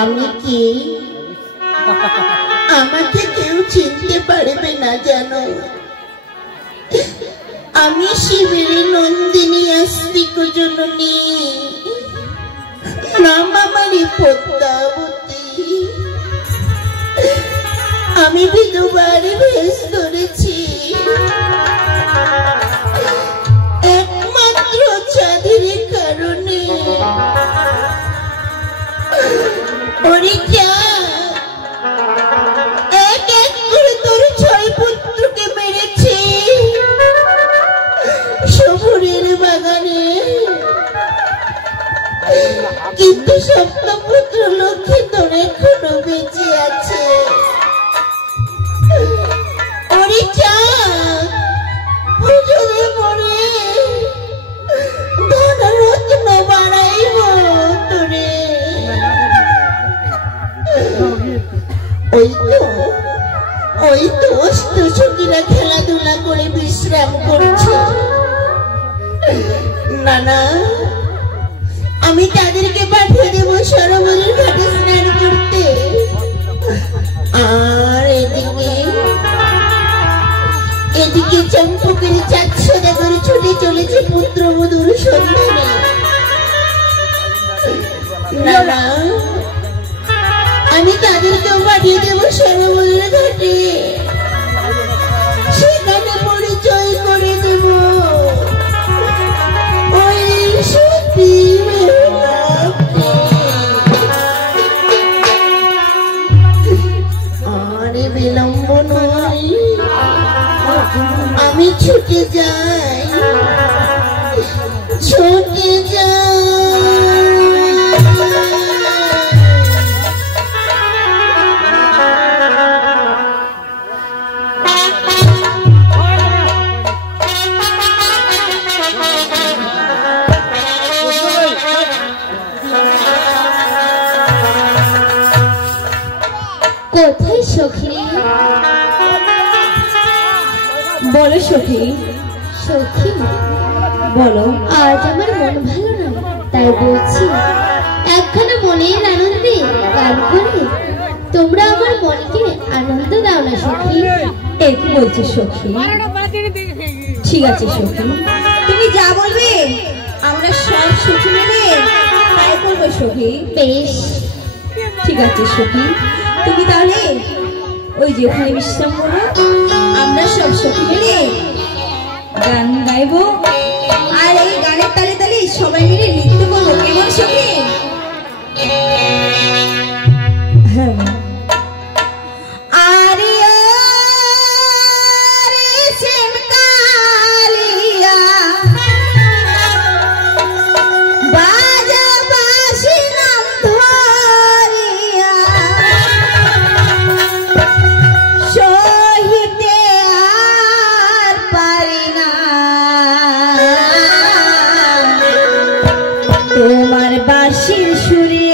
আমি কি আমাকে কেউ চিনতে পারবে না জানো? আমি শিবের নন্দিনী আস্তিক জননী, নাম আমারই পদ্মাবতী। আমি বিধবার বেশ ধরেছি একমাত্র চাঁদের কারণে। এক এক করে তোর 6 পুত্রকে মেরেছি শহরের বাগানে, কিন্তু সপ্তপুত্র লক্ষ্মী তোর এখনো বেঁচে আছে। পুজোরে মরে ধনরত্ন বাড়াইব তোরে। ওই তো অষ্টসখীরা খেলাধুলা করে বিশ্রাম করছে। না না, আমি তাদেরকে পাঠিয়ে দেব সরোবরের ঘাটে স্নান করতে। আর এদিকে চম্পকের চাচ্ছদা করে ছুটে চলেছে পুত্রবধূর সন্ধানে। না না, আমি তাদেরকেও পাঠিয়ে দেব সরোবরের ঘাটে, সেখানে পরিচয় করে দেব ওই সতী। আরে বিলম্ব নয়, আমি ছুটে যাই, ছুটে যাই। কোথায় সখী? বলো সখী। সখী বলো। আজ আমার মন ভালো না, তাই বলছি একখানা মনের আনন্দে গান করে তোমরা আমার মনকে আনন্দ দাও না সখী। কি বলছো সখী? ঠিক আছে সখী, তুমি যা বলবে আমরা সব সখী মিলে তাই করবো সখী। বেশ ঠিক আছে সখী, তুমি তাহলে ওই যে ওখানে বিশ্রাম করো, আমরা সব সখী মিলে গান গাইবো, আর এই গানের তালে তালে সবাই মিলে নৃত্য করবো। কেমন সখী? হ্যাঁ। তোমার বাঁশির সুরে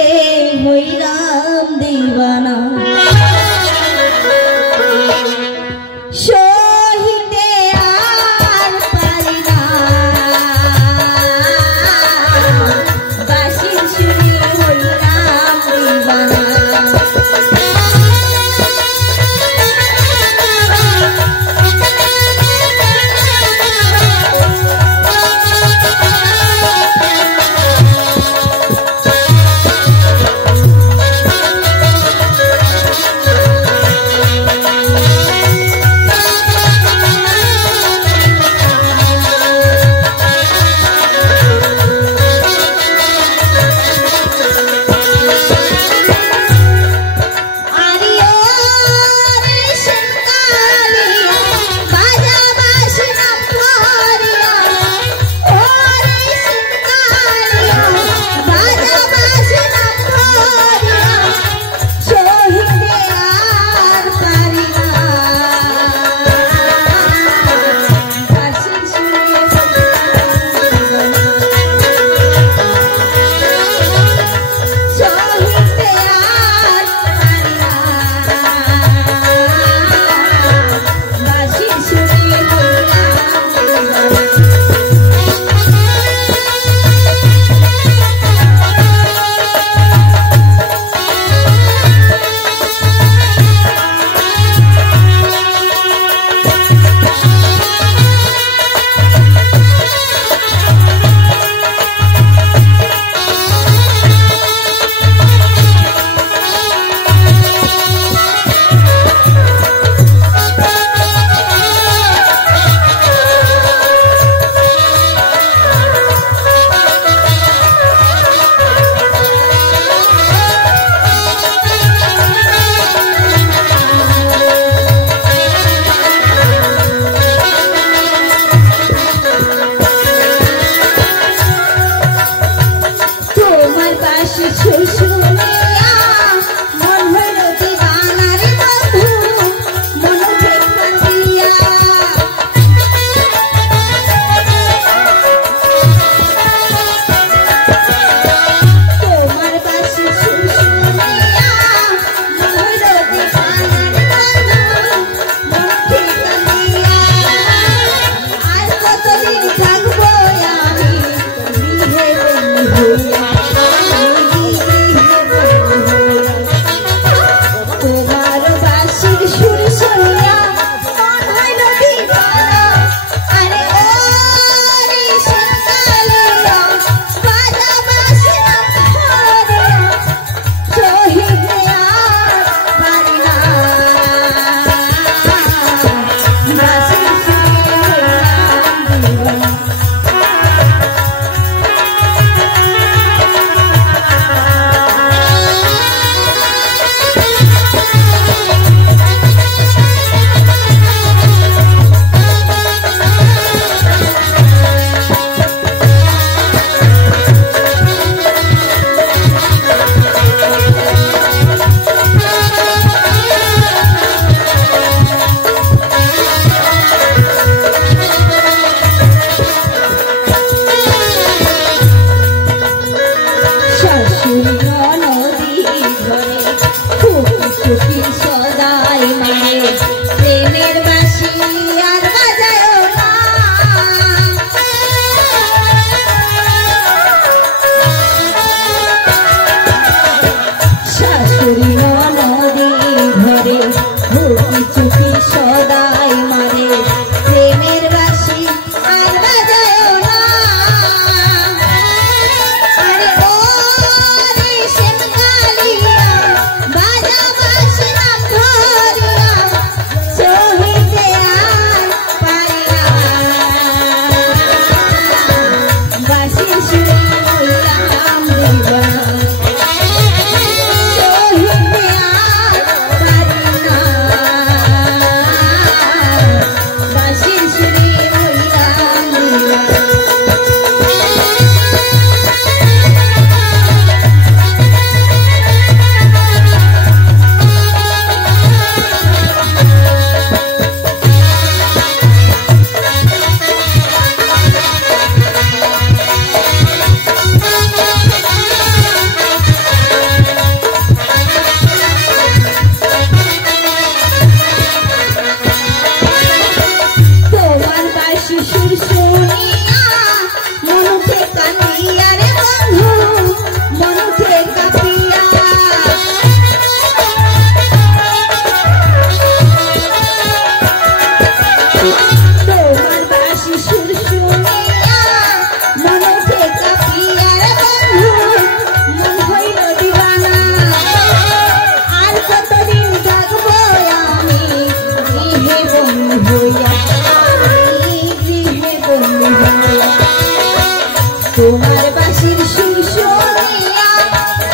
তোমার বাঁশির সুর শুনিয়া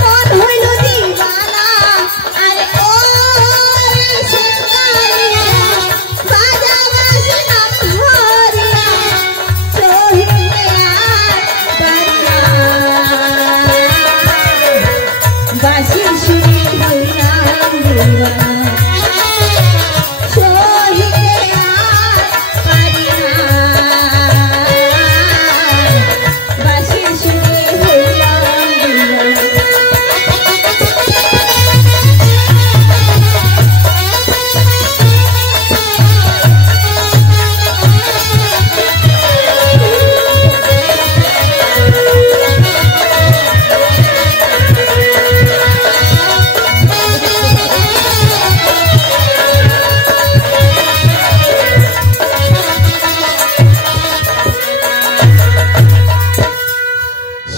মন হইল দিওয়ানা। আরে ও সিঙ্গারিয়া বাজা বাঁশি নাম ধরিয়া চহিতে আর পারিয়া। বাঁশির সুরে হইলাম দিওয়ানা চহিতে আর পারিয়া। বাঁশির সুরে হইলাম দিওয়ানা।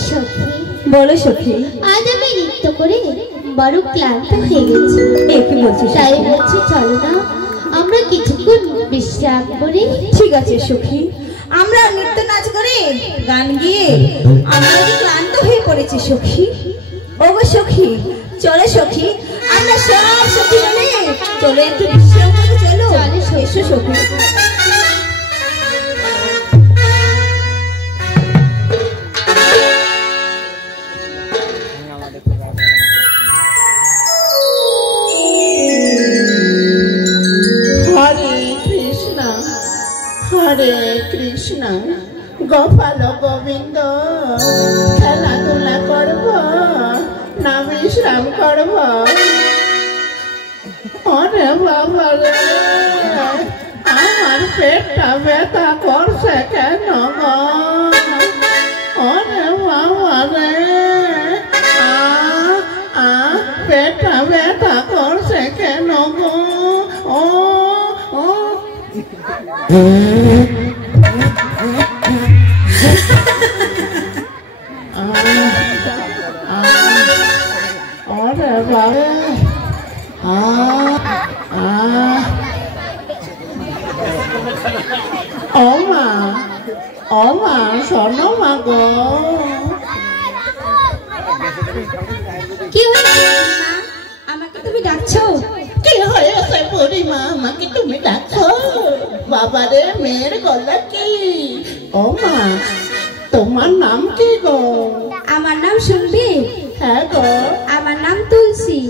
সখী, বলো সখী, আজ আমি নৃত্য করে বড় ক্লান্ত হয়ে গেছি। এ কি বলছিস? তাই বলছি চলো না আমরা কিছুক্ষণ বিশ্রাম করে। ঠিক আছে সখী, আমরা নৃত্য নাচ করে গান গিয়ে আমরা যে ক্লান্ত হয়ে পড়েছি সখী। ওগো সখী, চলো সখী, আমরা সব সখী মিলে চলো একটু বিশ্রাম করে চলো। এসো সখী। হরে কৃষ্ণ হরে কৃষ্ণ গোপাল গোবিন্দ খেলাধুলা করব না বিশ্রাম করব? ওরে বাবা রে, আমার পেটটা ব্যথা করছে কেন গো? ওরে বাবা রে, পেটটা ব্যথা করছে কেন গো? ও ও ওরে বাবা, ও মা শোনো মা গো। কি হয়েছে মা? আমাকে তুমি ডাকছো? কি হয়েছে বুড়িমা, আমাকে তুমি ডাকো? বাবারে, মেয়ের গলা কি? ও মা, তোমার নাম কি গো? আমার নাম শুনবে? হ্যাঁ গো। আমার নাম তুলসী।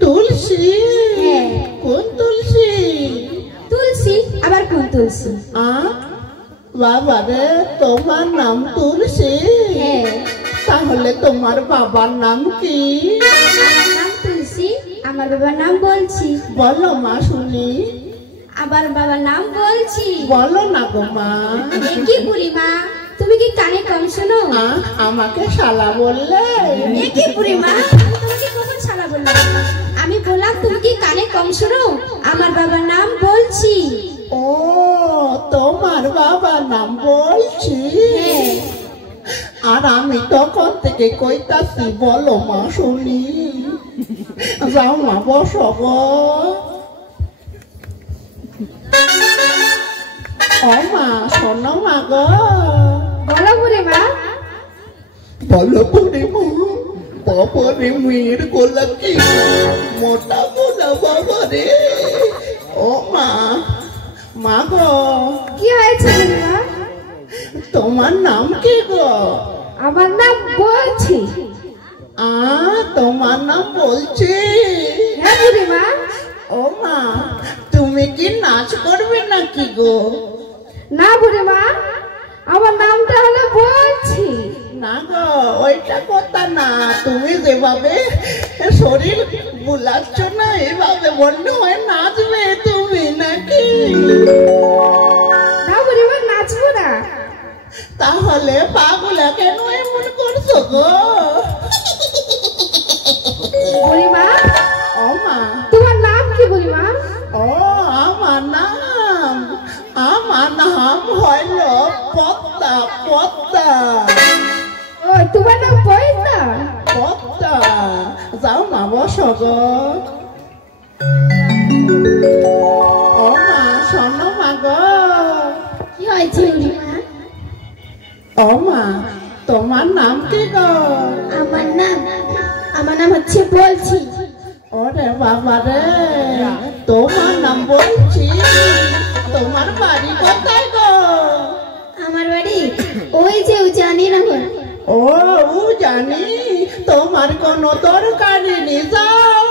তুলসী? হ্যাঁ। কোন তুলসী? তুলসী, আবার কোন তুলসী? বাবারে, তোমার নাম তুলসী? হ্যাঁ। তাহলে তোমার বাবার নাম কি? আমার নাম তুলসী, আমার বাবার নাম বলছি। বলো মা শুনি। আবার বাবার নাম বলছি। বলো না গো মা। কি বুড়িমা, তুমি কি কানে কম শোনো? আমাকে শালা বললে? কি বুড়িমা, তুমি কি কখন শালা বললে? আমি বললাম তুমি কি কানে কম শোনো? আমার বাবার নাম বলছি। ও, তোমার বাবার নাম বলছি? হ্যাঁ। আর আমি তখন থেকে কইতাছি বলো মা শুনি। যাও মা, বসো গো। ও মা, শোনো মা গো। বলো বুড়িমা। বলো বুড়িমা, বাবারে মেয়ের গলা কি মোটা গলা বাবারে। ও মা, মা গো। কি হয়েছে বুড়িমা? তোমার নাম কি গো? আমার নাম বলছি। তোমার নাম বলছি? হ্যাঁ বুড়িমা। ও মা, তুমি কি নাচ করবে নাকি গো? না বুড়িমা, আমার নামটা হলো বলছি। না গো, ওইটা কথা না। তুমি যেভাবে শরীর বুলাচ্ছ না, এভাবে মনে হয় নাচবে তুমি নাকি? না বুড়িমা, নাচবো না। তাহলে পাগুলা কেন এমন করছো গো? বুড়িমা, ও মা। তোমার নাম কি বুড়িমা? ও, আমার নাম হইল পদ্মা। পদ্মা। ও, তোমার নাম পয়সা? পদ্মা। যাও মা, বসো গো। ও মা, শোনো মা গো। কি হয়েছে বুড়িমা? ও মা, তোমার নাম কি গো? আমার নাম হচ্ছে বলছি। ওরে বাবা রে, তোমার নাম বলছি। তোমার বাড়ি কোথায় গো? আমার বাড়ি ওই যে জানি না গো। ও জানি, তোমার কোনো দরকারি নেই, যাও।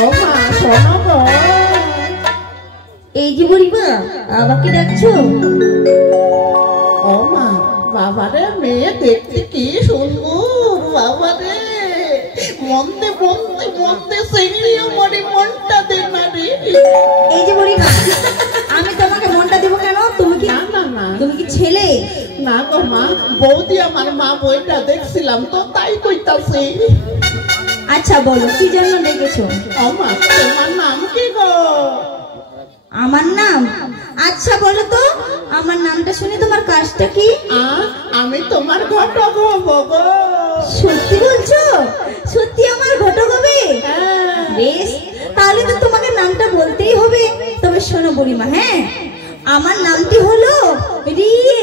ও মা শোনো গো। এই যে বুড়িমা, আমাকে ডাকছো? ও মা, বাবারে মেয়ে দেখতে কি সুন্দর, বাবারে মনতে মনতে মনতে সেগুলিও মনে মনটা দে না রে। এই যে বুড়িমা, আমি তোমাকে মনটা দেবো কেন? তুমি কি তুমি কি ছেলে? না গো মা, বৌদি আমার মা বইটা দেখছিলাম তো তাই কইতাছি। আচ্ছা বলো, কি জন্য ডেকেছো? ও মা, তোমার নাম কি গো? আমার নাম? আচ্ছা বলো তো, আমার নামটা শুনে তোমার কাজটা কি? আমি তোমার ঘটক হবো গো। সত্যি বলছো? সত্যি আমার ঘটক হবে? বেশ, তাহলে তো তোমাকে নামটা বলতেই হবে। তবে শোনো বুড়িমা, হ্যাঁ, আমার নামটি হলো রিয়ে।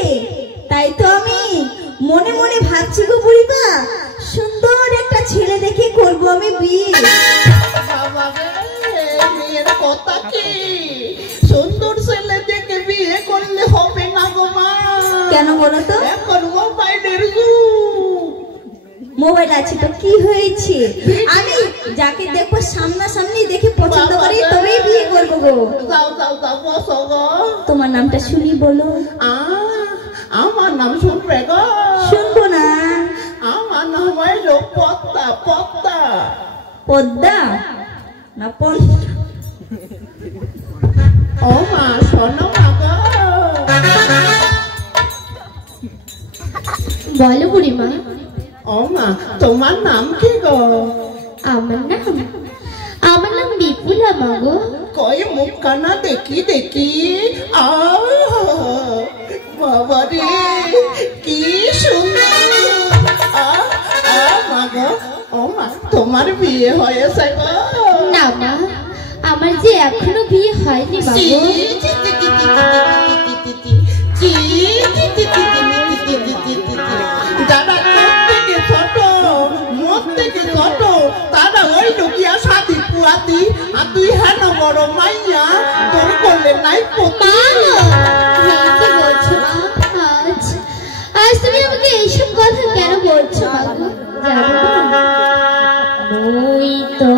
তাই তো আমি মনে মনে ভাবছি গো বুড়িমা, সুন্দর একটা ছেলে দেখে করবো আমি বিয়ে। বাবা রে, বিয়ের কথা কি? সুন্দর ছেলে দেখে বিয়ে করলে হবে না গো মা। কেন বলো তো? এখন মোবাইলের যুগ। মোবাইল আছে তো কি হয়েছে? আমি যাকে দেখবো সামনাসামনি দেখে পছন্দ করি তবেই বিয়ে করবো গো। যাও যাও যাও, বসো গো। তোমার নামটা শুনি বলো। আমার নাম শুনবে গো? শুনবো না। আমার নাম হইল পদ্মা। পদ্মা পদ্মা না পদ্মা? ও মা শোনো মা গো। বলো বুড়িমা। ও মা, তোমার নাম কি গো? আমার নাম বিপুলা মা গো। কই মুখ কানা দেখি দেখি। বাবা রে, কি সুন্দর। মা গো, ও মা, তোমার বিয়ে হয়েছে গো? না মা, আমার যে এখনো বিয়ে হয়নি মা গো। যারা থেকে ছোট, মত থেকে ছোট, তারা ওই লোকিয়া সাথী পুয়াতি, আর তুই হেন বড় মাইয়া, তোর করলে নাই পতি। কি বলছো মা? আজ তুমি আমাকে এইসব কথা কেন বলছো মা গো? জানো না, ওই তো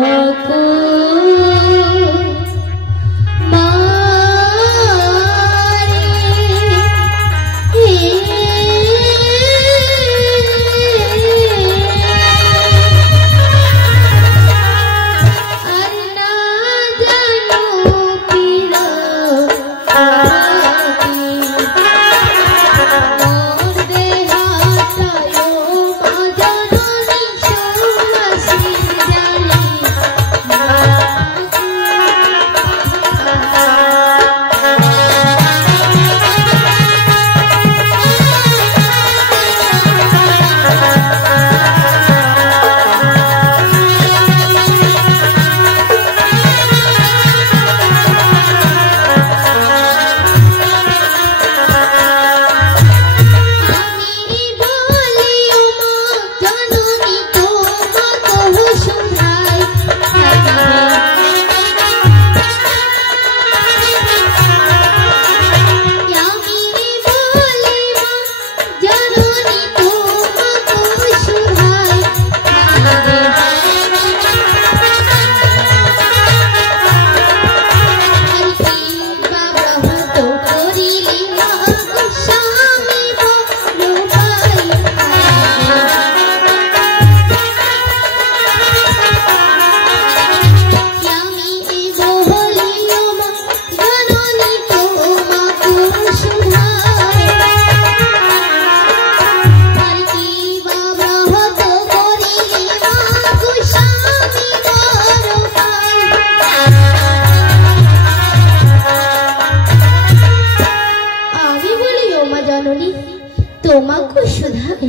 তোমাকে শুধাই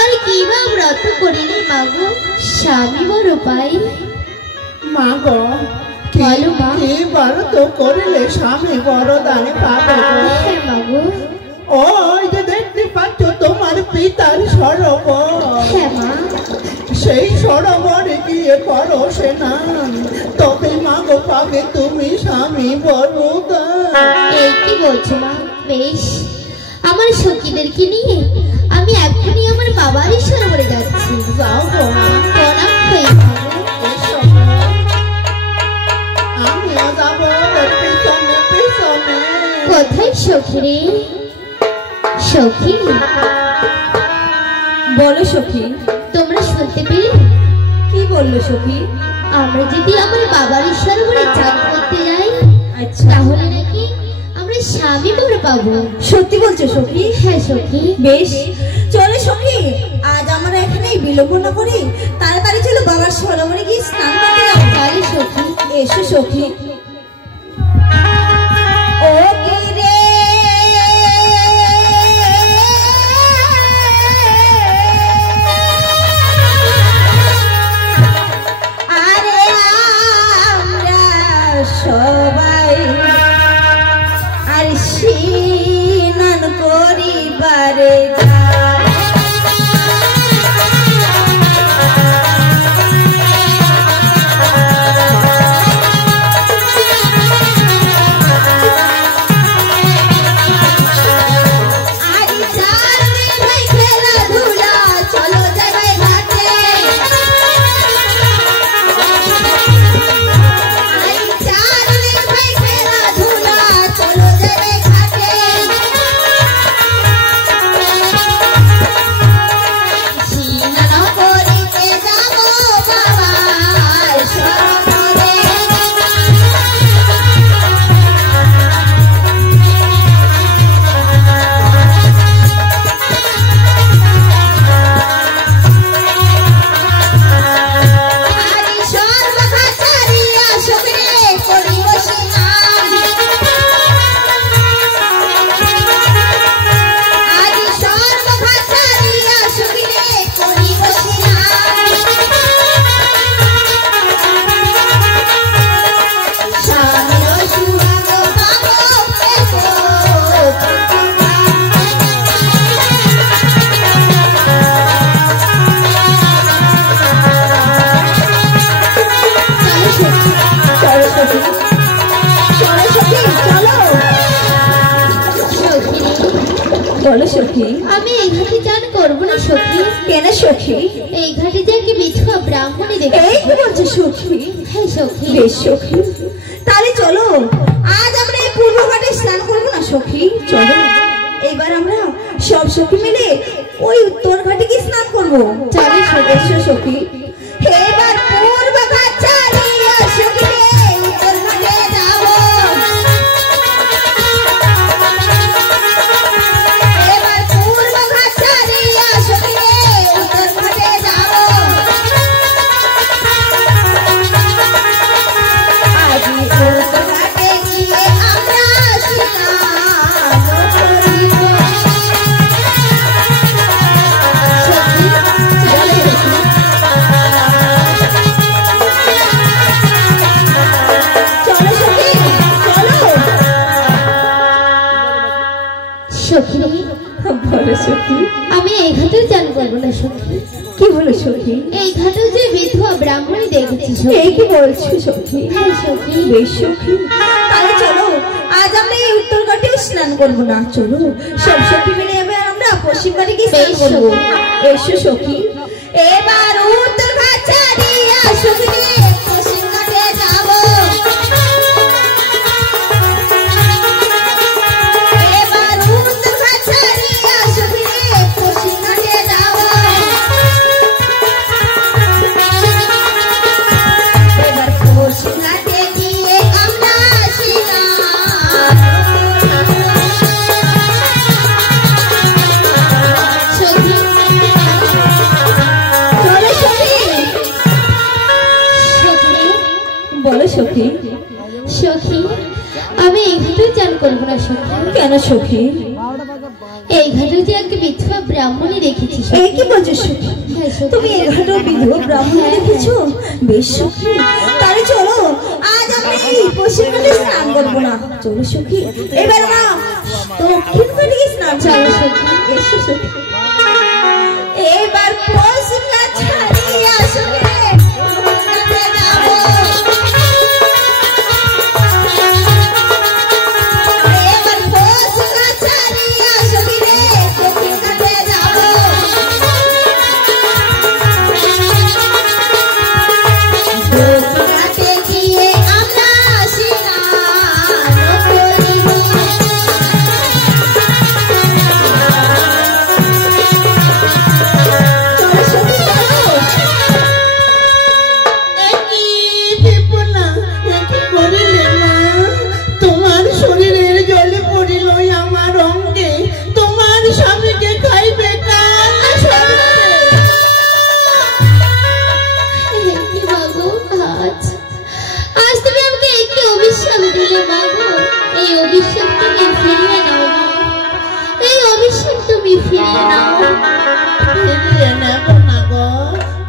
আর কিবা ব্রত করিলে মাগো স্বামী বড় পাই। মা গো, বলো মা। এবার তো করলে স্বামী বরদান পাবে গো। হ্যাঁ বাবু। ওই যে দেখতে পাচ্ছ তোমার পিতার সরোবর, হ্যাঁ মা। সেই সরোবরে গিয়ে করো স্নান, তবে মাগো পাবে তুমি স্বামী বরদান। এই কি বলছো মা? বেশ, আমার সখীদেরকে নিয়ে আমি এখনই আমার বাবারই সরোবরে যাচ্ছি। যাও গো মা। প্রণাম হয়ে বাবু। এসো গো। আমিও যাবো ওদের পিছনে পিছনে। কোথায় সখী রে? সখী, বলো সখী। তোমরা শুনতে পেলে? কি বললো সখী? আমরা যদি আমার বাবার সরোবরে চান করতে যাই, আচ্ছা, তাহলে নাকি আমরা স্বামী বর পাবো। সত্যি বলছো সখী? হ্যাঁ সখী। বেশ, চলো সখী, আজ আমরা এখানে বিলম্ব না করি তাড়াতাড়ি চলো বাবার সরোবরে গিয়ে স্নান করতে যাবো। তাহলে সখী। এসো সখী। ও কি রে আরে আমরা সবাই আর স্নান করিবারে বলো সখী। আমি এই ঘাটে চান করবো না সখী। কেন সখী? এই ঘাটে যে কি বিধবা ব্রাহ্মণী দেখে। এই কি বলছো সখী? হ্যাঁ সখী। বেশ সখী, তাহলে চলো আজ আমরা এই পূর্ব ঘাটে স্নান করবো না সখী? চলো এবার আমরা সব সখী মিলে ওই উত্তর ঘাটে গিয়ে স্নান করবো। চলো সখী। এসো সখী। এবার পূর্ব ঘাট ছাড়িয়া সখী রে উত্তর ঘাটে যাবো। এবার পূর্ব ঘাট ছাড়িয়া সখী রে উত্তর ঘাটে যাবো। আজ উত্তর ঘাটে গিয়ে আমরা স্নান করিব। সখী, চলো সখী। বলো সখী। আমি এই ঘাটেও চান করবো না সখী। কি হলো সখী? এই ঘাটেও যে বিধবা ব্রাহ্মণী দেখেছি সখী। এই কি বলছো সখী? হ্যাঁ সখী। বেশ সখী, তাহলে চলো আজ আমরা এই উত্তর ঘাটেও স্নান করবো না। চলো সব সখী মিলে এবার আমরা পশ্চিম ঘাটে গিয়ে স্নান বেশ করবো। সখী। এসো সখী। এবার উত্তর ঘাট ছাড়িয়া সখী রে পশ্চিম ঘাটে যাবো। এবার উত্তর ঘাট ছাড়িয়া সখী রে পশ্চিম ঘাটে যাবো। এবার পশ্চিম ঘাটে গিয়ে আমরা স্নান সখী। চলো সখী। সখী। বলো সখী। সখী, আমি এই ঘাটেও চান করবো না সখী। কেন সখী? এই ঘাটেও যে একটা বিধবা ব্রাহ্মণী দেখেছি সখী। এই কি বলছো সখী? হ্যাঁ সখী। তুমি এঘাটেও বিধবা ব্রাহ্মণ দেখেছো? বেশ সখী, তাহলে চলো আজ আমি পশ্চিম ঘাটে স্নান করবো না। চলো সখী এবার না দক্ষিণ ঘাটে গিয়ে স্নান করবো। সখী এসো সখী, এবার পশ্চিম ঘাট ছাড়িয়ে আসো রে।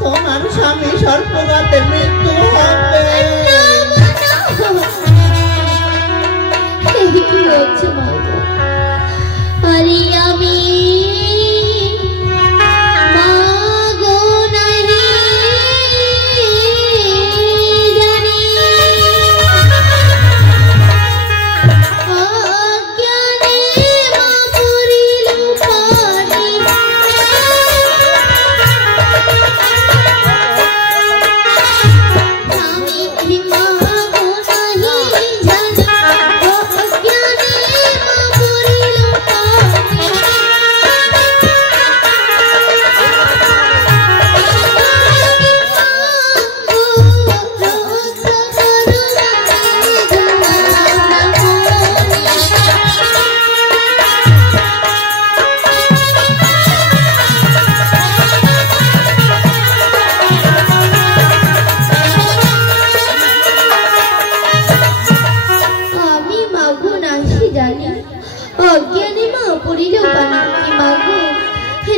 তোমার স্বামী সর্বগাতে মৃত্যু হবে। আরে আমি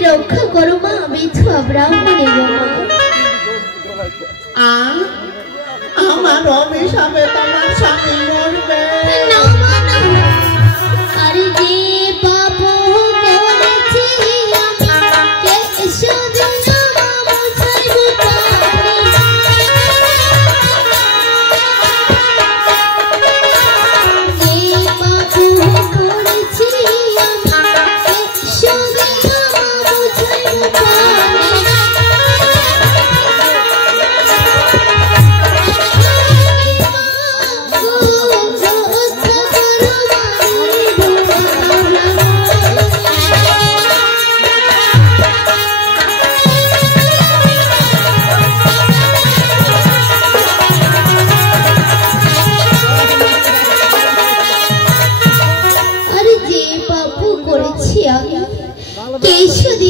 রক্ষা করো মা, বিধবা ব্রাহ্মণী গো মা। আমার অভিশাপে তোমার স্বামী মরবে। আরে যে পাপ করেছি কে শুধু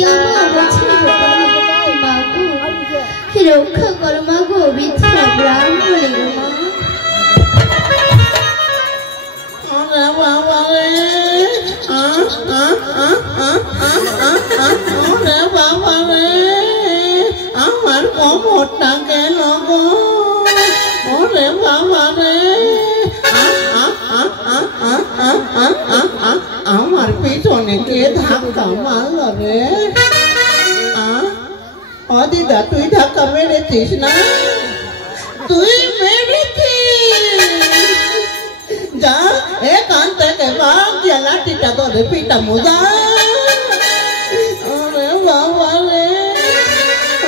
রক্ষা করো মা গো, বিধবা ব্রাহ্মণী গো মা। আমার কোমরটা গেল গো, ওরে বাবা রে। আমার পিছনে কে ধাক্কা মারল রে? দিদা তুই ধাক্কা মেরেছিস না? তুই মেরেছিস? যা এখান থেকে বাঘ দিয়ে লাঠিটা ধরে পিটা মোজা। আরে বাবা রে,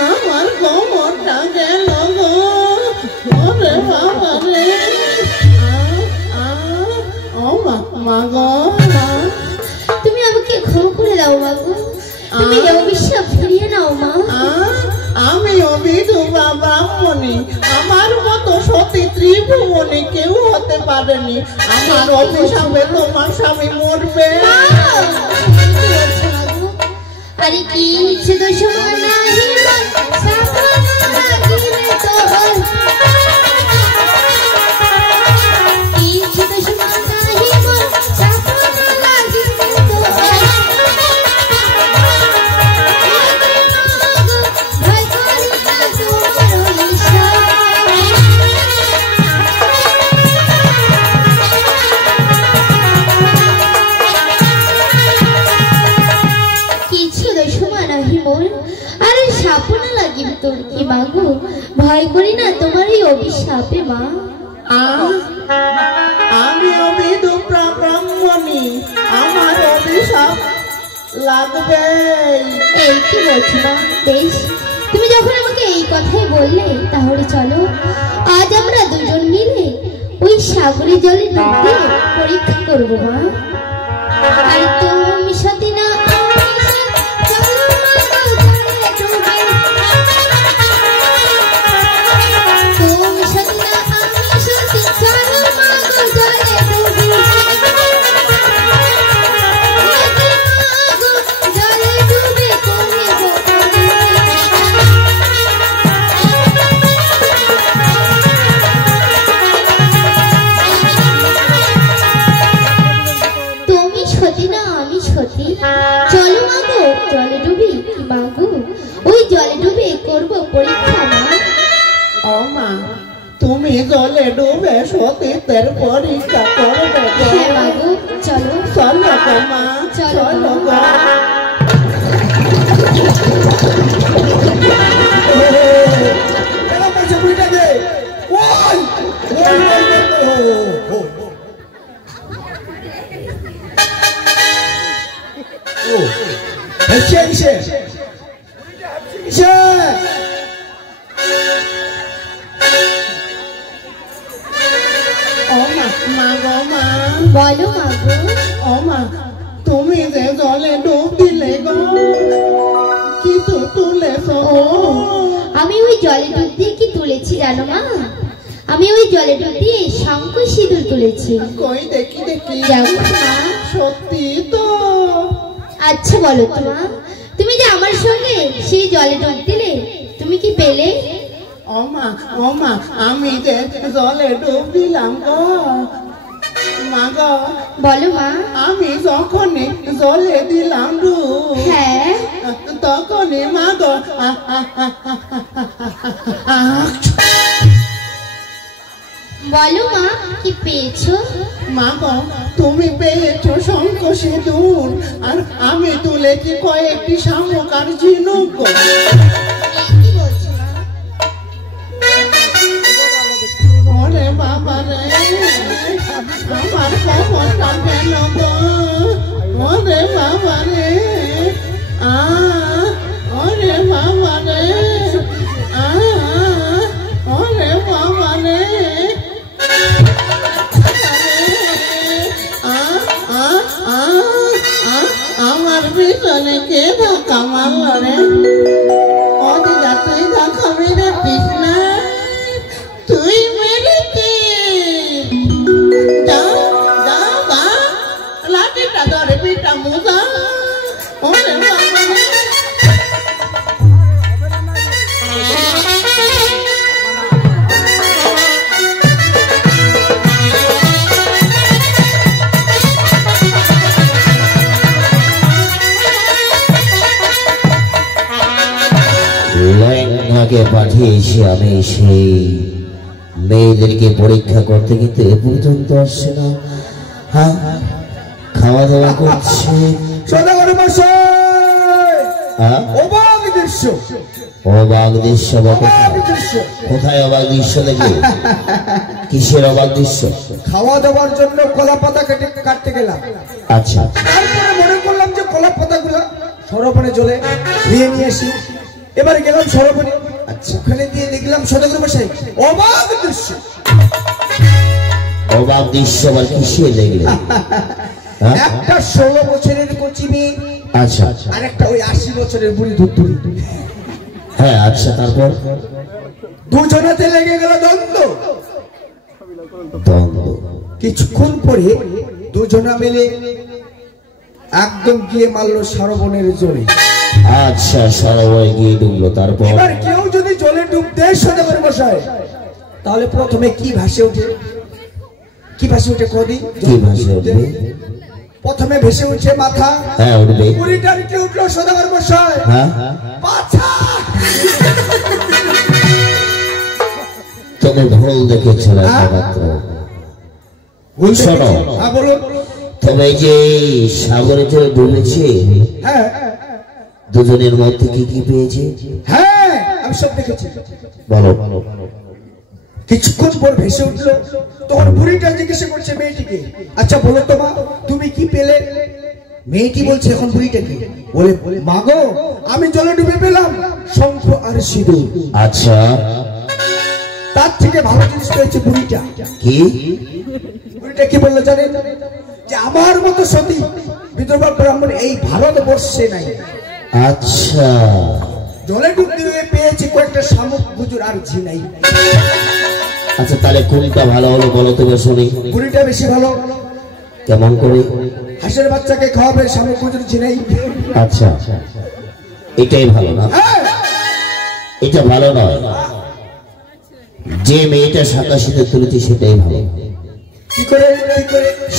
আমার কোমরটা গেল গো, ওরে বাবা রে। ও মা গো, তুমি আমাকে ক্ষমা করে দাও মা গো, তুমি অভিশাপ ফিরিয়ে নাও মা। আমি বিধবা ব্রাহ্মণী, আমার মতো সতী ত্রিভুবনে কেউ হতে পারেনি। আমার অভিশাপে তোমার স্বামী মরবে। আরে কি শুধু সময় নাহি ভয় করি না তোমার এই অভিশাপে মা। আমি অবিদুপ্রা ব্রাহ্মণী, আমার অভিশাপ লাগবে। এই কি বলছো মা? বেশ, তুমি যখন আমাকে এই কথাই বললে তাহলে চলো আজ আমরা দুজন মিলে ওই সাগরের জলে ডুব দিয়ে পরীক্ষা করবো মা। আর তুমি সাথে না চলো মাগো জলে ডুবি মাগো ওই জলে ডুবে করবো পরীক্ষা মা। ও মা, তুমি জলে ডুবে সতীত্বের পরীক্ষা করবে? হ্যাঁ মাগো চলো। চলো গো মা, চলো গো। বলো মাগো। ও মা, তুমি যে জলে ডুব দিলে গো, কিছু তুলেছ? আমি ওই জলে ডুব দিয়ে কি তুলেছি জানো মা? আমি ওই জলে ডুব দিয়ে শঙ্খ সিঁদুর তুলেছি। কই দেখি দেখি। দেখো মা। সত্যি তো? আচ্ছা বলো তো মা, তুমি যে আমার সঙ্গে সেই জলে ডুব দিলে তুমি কি পেলে? ও মা, আমি যে জলে ডুব দিলাম গো মা গো। বলো মা। আমি যখনই জলে দিলাম ডুব, হ্যাঁ, তখনই মা গো বলো মা কি পেয়েছো? মা গো, তুমি পেয়েছো শঙ্খ সিঁদুর, আর আমি তুলেছি কয়েকটি শামুক আর ঝিনুক গো। ওরে বাবা রে, আমার খবরটা গেল গো। ওরে বাবা রে, ওরে বাবা রে, ওরে বাবা রে, আমার পিছনে কে ধাক্কা মারল রে? অদিদা তুই দেখাবি রে কৃষ্ণা, তুই মেরেছিস। যাও যাও গা, লাঠিটা ধরে পিটা মুজা। ওরে বাবা রে। লেঙ্গাকে পাঠিয়েছি আমি সেই মেয়েদেরকে পরীক্ষা করতে, কিন্তু এ পর্যন্ত আসছে না। হ্যাঁ, খাওয়া দাওয়া করছে। অবাক দৃশ্য কোথায়? অবাক দৃশ্য দেখি? কিসের অবাক দৃশ্য? খাওয়া দাওয়ার জন্য কলা পাতা কাটতে গেলাম। আচ্ছা, তারপরে মনে করলাম যে কলা পাতাগুলো সরবনে জলে ধুয়ে নিয়ে আসি। এবারে গেলাম সরবনে। আচ্ছা, ওখানে দিয়ে দেখলাম সদাগর মশাই। অবাক দৃশ্য। অবাক দৃশ্য আবার কিসে দেখলে? একটা 16 বছরের কচি মেয়ে, আচ্ছা, আর একটা ওই 80 বছরের বুড়ি ধুতুরি। হ্যাঁ, আচ্ছা, তারপর দুজনাতে লেগে গেল দ্বন্দ্ব। কিছুক্ষণ পরে দুজনা মিলে একদম গিয়ে মারলো সরবনের জলে। আচ্ছা, সরবরে গিয়ে ডুবলো। তারপর এবার কেউ যদি জলে ডুব দেয় সদাগর মশাই, তাহলে প্রথমে কি ভাসে ওঠে? কি ভাসে ওঠে কদি? কি ভাসে উঠবে? প্রথমে ভেসে উঠছে মাথা। হ্যাঁ, উঠবে। বুড়িটার কি উঠলো সদাগর মশাই? হ্যাঁ, পাছা। তুমি ভুল দেখেছো মাত্র। শোনো, বলুন। তবে যে সাগরে ডুবেছে, হ্যাঁ, দুজনের মধ্যে কি কি পেয়েছে? হ্যাঁ, আমি সব দেখেছি। বলো। কিছুক্ষণ পর ভেসে উঠলো, তখন বুড়িটা জিজ্ঞাসা করছে মেয়েটিকে, আচ্ছা বলো তো মা, তুমি কি পেলে? মেয়েটি বলছে এখন বুড়িটাকে, বলে মা গো, আমি জলে ডুবে পেলাম শঙ্খ আর সিঁদুর। আচ্ছা, তার থেকে ভালো জিনিস পেয়েছে বুড়িটা। কি? বুড়িটা কি বললো জানেন? যে আমার মতো সতী বিধবা ব্রাহ্মণ এই ভারতবর্ষে নাই। আচ্ছা, জলে ডুব দিয়ে পেয়েছি কয়েকটা শামুক গুজুর আর ঝি নাই। আচ্ছা তাহলে কোনটা ভালো হলো বলো তুমি শুনি। বুড়িটা বেশি ভালো। কেমন করে? হাঁসের বাচ্চাকে খাওয়াবে, শামুক গুজুর ঝি নাই। আচ্ছা, এটাই ভালো না? এটা ভালো নয়, যে মেয়েটা শাঁখা সিঁদুর তুলেছে সেটাই ভালো। কি করে?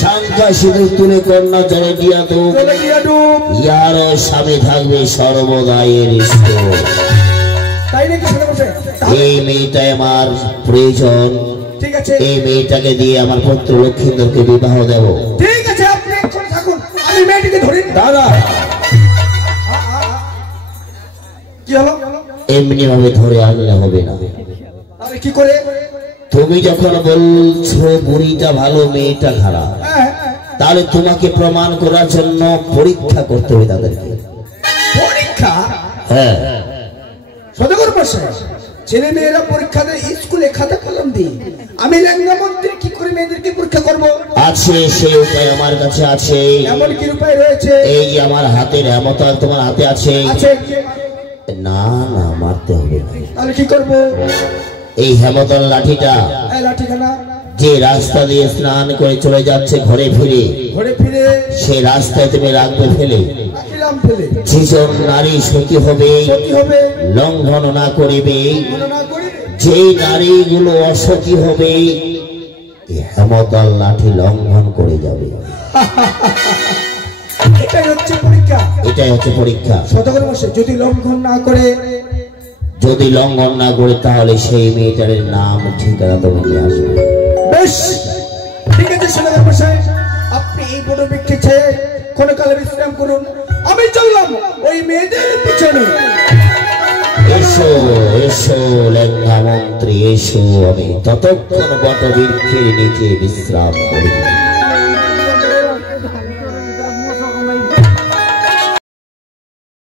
শাঁখা সিঁদুর তুলে কন্যা জলে দিয়া ডুব, ইয়ার স্বামী থাকবে সর্বদাই এর ইষ্ট। তাই নাকি? এই মেয়েটাই আমার প্রয়োজন। ঠিক আছে, এই মেয়েটাকে দিয়ে আমার পুত্র লক্ষ্মীন্দরকে বিবাহ দেব। ঠিক আছে, আপনি এখন থাকুন, আমি মেয়েটিকে ধরি। দাদা কি হলো? এমনি ভাবে ধরে আনলে হবে না। তাহলে কি করে? তুমি যখন বলছো বুড়িটা ভালো মেয়েটা খারাপ, তাহলে তোমাকে প্রমাণ করার জন্য পরীক্ষা করতে হবে তাদেরকে। পরীক্ষা? হ্যাঁ। সদাগর মশাই, ছেলে মেয়েরা পরীক্ষা দেয় স্কুলে খাতা কলম দিয়ে, আমি লেঙ্গা মন্ত্রী কি করে মেয়েদেরকে পরীক্ষা করবো? আছে, সেই উপায় আমার কাছে আছে। এমন কি উপায় রয়েছে? এই যে আমার হাতের হেমতা তোমার হাতে আছে। না না, মারতে হবে না। তাহলে কি করবো? এই হেমতল লাঠিটা লাঠিখানা যে রাস্তা দিয়ে স্নান করে চলে যাচ্ছে ঘরে ফিরে, সেই রাস্তায় তুমি রাখবে ফেলে। যেজন নারী সতী হবে লঙ্ঘন না করিবে, যেই নারীগুলো অসতী হবে হেমতল লাঠি লঙ্ঘন করে যাবে। এটাই হচ্ছে পরীক্ষা। এটাই হচ্ছে পরীক্ষা। সদাগর মশাই, যদি লঙ্ঘন না করে, তাহলে সেই মেয়েটার নাম ঠিকানা তুমি নিয়ে আসবে। বেশ, ঠিক আছে সদাগর মশাই, আপনি এই বড় বৃক্ষে ছেয়ে ক্ষণকালে বিশ্রাম করুন, আমি চললাম ওই মেয়েদের পিছনে। এসো এসো লেঙ্গা মন্ত্রী, এসো, আমি ততক্ষণ বট বৃক্ষের নিচে বিশ্রাম করি।